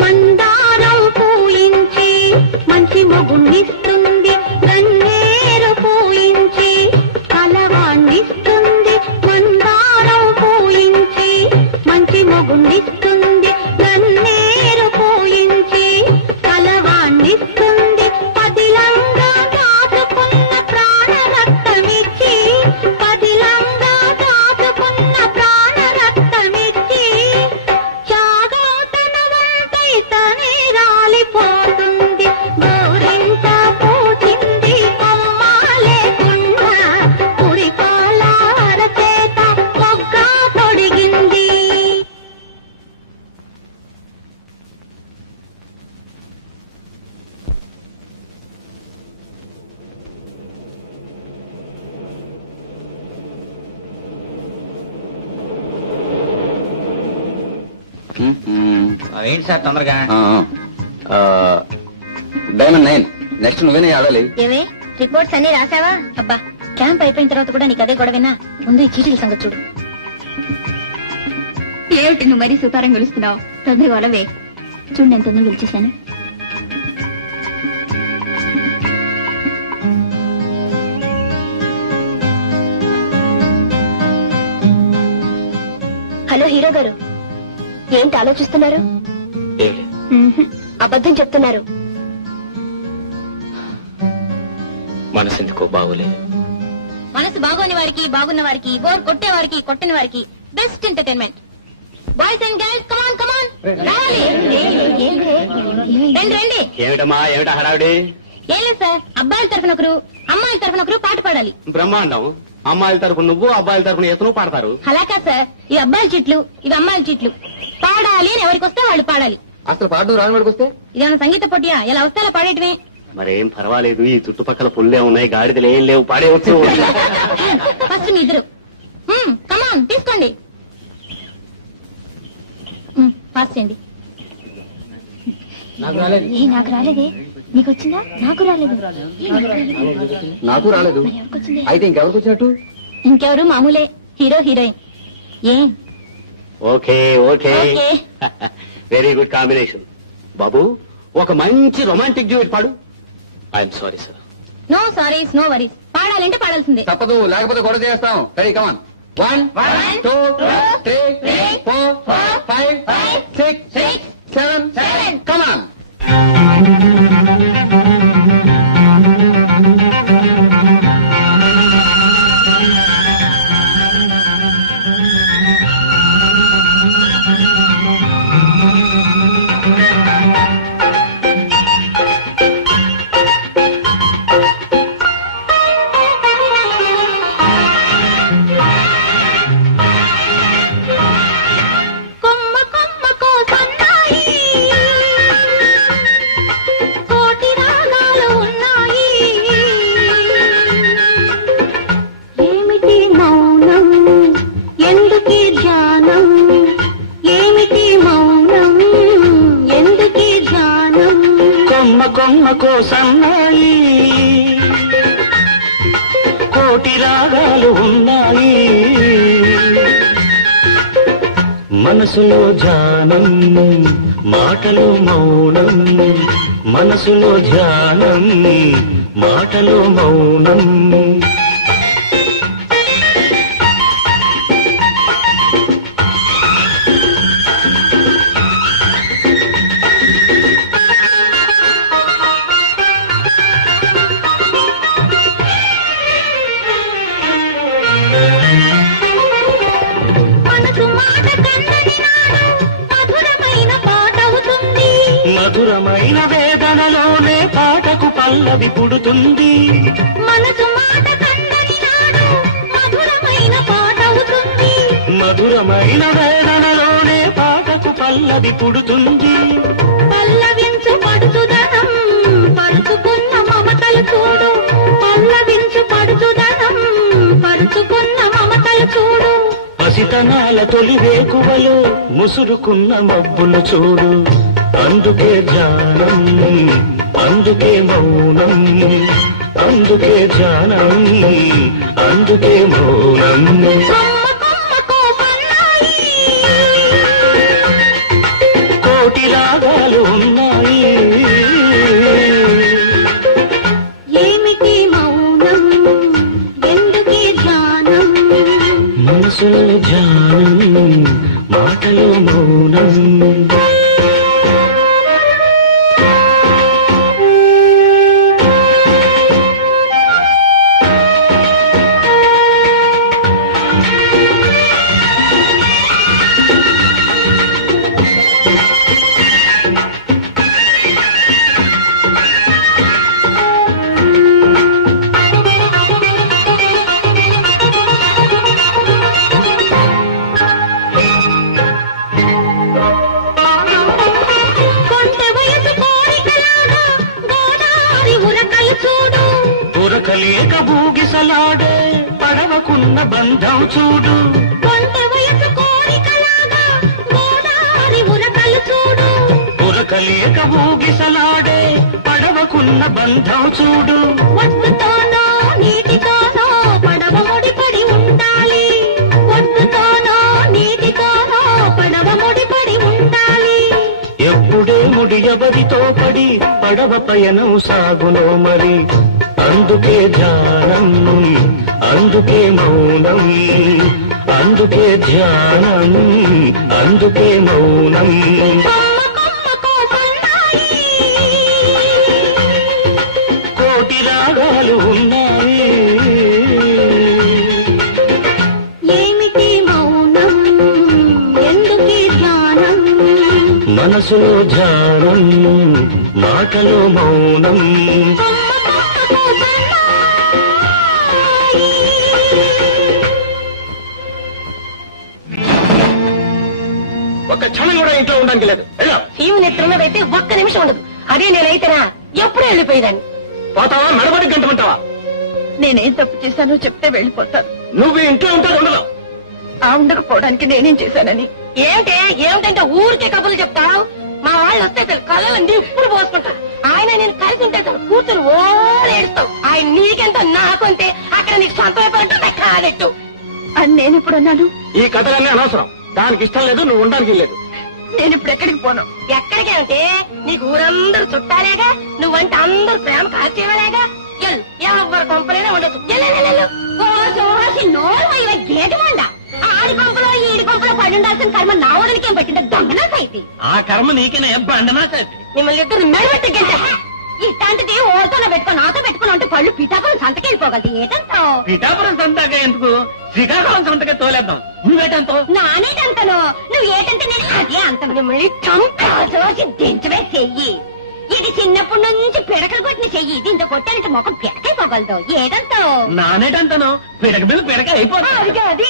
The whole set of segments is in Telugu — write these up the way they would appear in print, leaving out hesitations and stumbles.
మందారం పూయించి మంచి మొగుణ్ణిస్తుంది, గన్నేరు పూయించి కలవాణ్ణిస్తుంది. మందారం పూయించి మంచి మొగుణ్ణిస్తుంది, గన్నేరు పూయించి కలవాణ్ణిస్తుంది. పదిలంగా దాచుకున్న ప్రాణ రక్తమిచ్చి, పదిలంగా దాచుకున్న ప్రాణ రక్తమిచ్చి త్యాగం తన వంటై తనే రాలిపోతుంది. గౌరింత పూచింది కొమ్మ లేకుండా, పురిపాల అరచేత మొగ్గ తొడిగింది. ఏంటి సార్ తొందరగా? డైమండ్ 9 నెక్స్ట్ నువ్వేనే ఆడాలి. ఏమే రిపోర్ట్స్ అన్ని రాసావా? అబ్బా క్యాంప్ అయిపోయిన తర్వాత కూడా నీకు అదే గొడవేనా? ముందు ఈ చీటీల సంగతి చూడు. ఏమిటి నువ్వు మరీ సుతారం గెలుస్తున్నావు? తొందరగా అలవే. చూడు నేను తొందరగా గెలిచేశాను. హలో హీరో గారు, ఏంటి ఆలోచిస్తున్నారు? అబద్ధం చెప్తున్నారు. మనసెందుకో బాగోలేదు. మనసు బాగోని వారికి, బాగున్న వారికి, బోర్ కొట్టే వారికి, కొట్టని వారికి best entertainment. Boys and girls come on come on రావాలి. రండి రండి. ఏమిటమ్మా ఏమిటా హడావిడి? ఏం లేదు సార్, అబ్బాయిల తరఫున ఒకరు, అమ్మాయిల తరఫున ఒకరు పాట పాడాలి. బ్రహ్మాండం. అమ్మాయిల తరఫున నువ్వు, అబ్బాయిల తరఫున ఎతను పాడతారు. అలా కాదు సార్, ఇవి అబ్బాయిల చిట్లు, ఇవి అమ్మాయిల చిట్లు. పాడాలి అని ఎవరికి వస్తే వాళ్ళు పాడాలి. అసలు పాడడం రాని వాడికి వస్తే ఇదేమన్నా సంగీత పోటీయా? ఎలా వస్తే అలా పాడేయటమే. మరేం పర్వాలేదు, ఈ చుట్టుపక్కల పుల్లే ఉన్నాయి, గాడిదలు ఏం లేవు, పాడేవచ్చు. ఫస్ట్ మీ ఇద్దరు కమాన్ తీసుకోండి. పాస్ చేయండి. నాకు రాలేదే. నీకు వచ్చిందా? నాకు రాలేదు. నాకు రాలేదు. అయితే ఇంకెవరికి వచ్చినట్టు? ఇంకెవరు మామూలే, హీరో హీరోయిన్. ఏం okay okay, very good combination. బాబు ఒక మంచి రొమాంటిక్ డ్యూయట్ పాడు. I'm sorry sir. No sorries no worries. పాడాలంటే పాడాల్సిందే. తప్పదు, లేకపోతే గొడవ చేస్తాం. Ready come on. 1 2 3 4 5 6 7 కమాన్. కొమ్మకో సన్నాయి కోటి రాగాలు ఉన్నాయి, మనసులో ధ్యానం మాటలు మౌనం, మనసులో ధ్యానం మాటలు మౌనం. మధురమైన వేదనలోనే పాటకు పల్లవి పుడుతుంది. మనసు మాట కందని నాడు మధురమైన పాట అవుతుంది. మధురమైన వేదనలోనే పాటకు పల్లవి పుడుతుంది. పల్లవించు పడుతుదనం పరుచుకున్న మమతలు చూడు, పల్లవించు పడుతుదనం పరుచుకున్న మమతలు చూడు. పసితనాల తొలి వేకువలో ముసురుకున్న మబ్బులు చూడు. అందుకే ధ్యానం అందుకే మౌనం, అందుకే ధ్యానం, అందుకే మౌనం. కోటి రాగాలు ఉన్నాయి, ఏమిటి మౌనం, ఎందుకే ధ్యానం, మనసులో ధ్యానం, మాటలో మౌనం. ఉరకలేక భూగిసలాడే పడవకున్న బంధం చూడు. ఉరకలేక భూగిసలాడే పడవకున్న బంధం చూడు. ఒడ్డుతోనో నీటితోనో పడవ ముడిపడి ఉండాలి, ఒడ్డుతోనో నీటితోనో పడవ ముడిపడి ఉండాలి. ఎప్పుడే ముడి ఎవరితో పడి పడవ పయనం సాగునో మరి. అందుకే ధ్యానం, అందుకే మౌనం, అందుకే ధ్యానం, అందుకే మౌనం. కోటి రాగాలు ఉన్నాయి, ఏమిటి మౌనం, ఎందుకే ధ్యానం, మనసులో ధ్యానం, మాటలో మౌనం. ఒక్క క్షణం కూడా ఇంట్లో ఉండడానికి లేదు. సీము నెత్తున్నదైతే ఒక్క నిమిషం ఉండదు. అదే నేనైతేనా ఎప్పుడూ వెళ్ళిపోయేదాన్ని. పోతావా, మెడబడి గంటమంటావా? నేనేం తప్పు చేశానో చెప్తే వెళ్ళిపోతాను. నువ్వు ఇంట్లో ఉంటే ఉండదు. ఆ ఉండకపోవడానికి నేనేం చేశానని? ఏమిటంటే ఊరికే కబుర్లు చెప్తావు. మా వాళ్ళు వస్తే కళ్ళని ఇప్పుడు పోసుకుంటారు. ఆయన నేను కలిసి ఉంటే కూతురు ఓ ఏడుస్తావు. ఆయన నీకెంతో నాకు అంతే. అక్కడ నీకు సొంత అయిపోయినట్టు కాదెట్టు అని నేను ఇప్పుడు అన్నాను. ఈ కథలన్నీ అనవసరం. దానికి ఇష్టం లేదు, నువ్వు ఉండడానికి లేదు. నేను ఇప్పుడు ఎక్కడికి పోను. ఎక్కడికి అంటే నీకు ఊరందరూ చుట్టాలేగా, నువ్వంటే అందరూ ప్రేమ కాల్చేవాలేగా. ఎవరు కొంపలేనే ఉండొచ్చు. గేటు మండ ఆడి కొంపలో ఈడి కొంపలో పడి ఉండాల్సిన కర్మ నా వదలకేం పట్టింది. దొంగనా సైతి ఆ కర్మ నీకేనే బండనా సైతి. మిమ్మల్ని ఇద్దరు మెడబెట్టి గంట ఇట్లాంటిది ఓతోన పెట్టుకుని నాతో పెట్టుకుని ఉంటే పళ్ళు పిఠాపురం సంతకెళ్ళిపోగలదు. ఏటంతో పిఠాపురం సంతగా ఎందుకు, శ్రీకాకుళం సంతకే తోలేద్దాం. నువ్వేటంతో? నానేటంతను. నువ్వు ఏటంటే నేను అదే అంతను. మిమ్మల్ని చంపి దించవే చెయ్యి. ఇది చిన్నప్పటి నుంచి పిడకలు కొట్టిన చెయ్యి. దీంతో కొట్టానంటే ముఖం పిడకైపోగలదు. ఏటంతో? నానేటంతను. పిడక మీద పిడక అయిపోతా. అది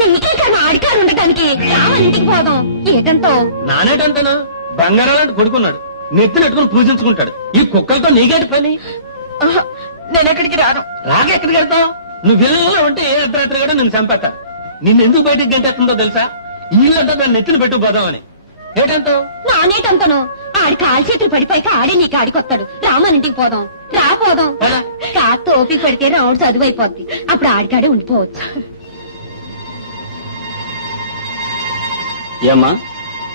నీకే కన్నా ఆడికాడు ఉండటానికి. రామని ఇంటికి పోదాం. ఏటంతో? నానేటంతను. బంగారాలంటే కొడుకున్నాడు, నెత్తినెట్టుకుని పూజించుకుంటాడు. ఈ కుక్కలతో నీకేటి పని? నేను ఎక్కడికి రాను. రాకెక్కడికి వెళ్తావు? నువ్వు ఇళ్ళలో ఉంటే ఏ అర్ధరాత్రి కూడా నిన్ను చంపేస్తారు. నిన్ను ఎందుకు బయటికి గంటేస్తుందో తెలుసా? ఇల్లంతా దాన్ని నెత్తిన పెట్టు పోదామని. ఏటంతో? నానేటంతను. ఆడి కాలు చేతులు పడిపోయాక ఆడే నీకు ఆడికొస్తాడు. రామని ఇంటికి పోదాం. పోదాం. కాస్త ఓపిక పడితే రౌండ్ చదువు అయిపోద్ది. అప్పుడు ఆడికాడే ఉండిపోవచ్చు. ఏమ్మా,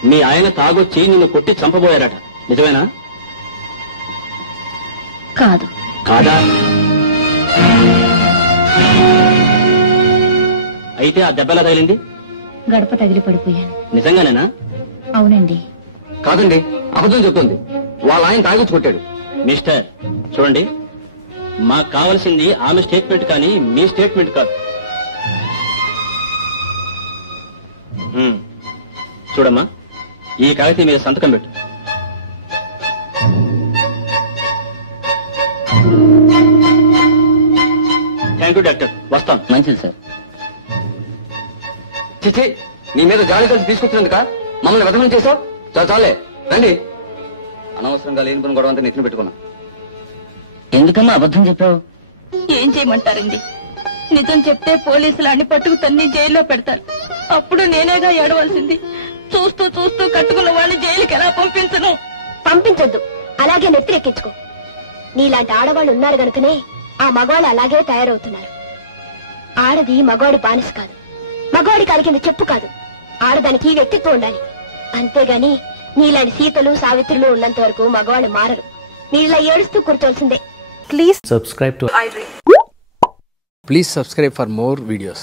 మీ ఆయన తాగొచ్చి నిన్ను కొట్టి చంపబోయారట, నిజమేనా? కాదు. కాదా? అయితే ఆ దెబ్బలా తగిలింది? గడప తగిలి పడిపోయాను. నిజంగానేనా? అవునండి. కాదండి, అబద్ధం చెప్తోంది. వాళ్ళ ఆయన తాగొచ్చి కొట్టాడు. మిస్టర్, చూడండి, మాకు కావలసింది ఆమె స్టేట్మెంట్ కానీ మీ స్టేట్మెంట్ కాదు. చూడమ్మా, ఈ కాగితం మీద సంతకం పెట్టు. థ్యాంక్ యూ డాక్టర్, వస్తాం. మంచిది సార్. చిచ్చి, నీ మీద జాలి కలిసి తీసుకొచ్చినందుక మమ్మల్ని వదనం చేసావు. చాలే, రండి. అనవసరంగా లేని పని గొడవ అంతా నెత్తిన పెట్టుకున్నా. ఎందుకమ్మా అబద్ధం చెప్పావు? ఏం చేయమంటారండి? నిజం చెప్తే పోలీసులు అన్ని పట్టుకు తన్ని జైల్లో పెడతారు. అప్పుడు నేనేగా ఏడవలసింది. చూస్తూ చూస్తూ కట్టుకున్న వాడిని జైలుకి ఎలా పంపించను? పంపించొద్దు, అలాగే నెత్తిరెక్కించుకో. నీలాంటి ఆడవాళ్ళు ఉన్నారు గనుకనే ఆ మగవాళ్ళు అలాగే తయారవుతున్నారు. ఆడది మగవాడి బానిస కాదు, మగవాడి కాలి కింద చెప్పు కాదు. ఆడదానికి వ్యక్తిత్వం ఉండాలి. అంతేగాని నీలాంటి సీతలు సావిత్రులు ఉన్నంత వరకు మగవాళ్ళు మారరు. మీరిలా ఏడుస్తూ కూర్చోవలసిందే. Please subscribe for more videos.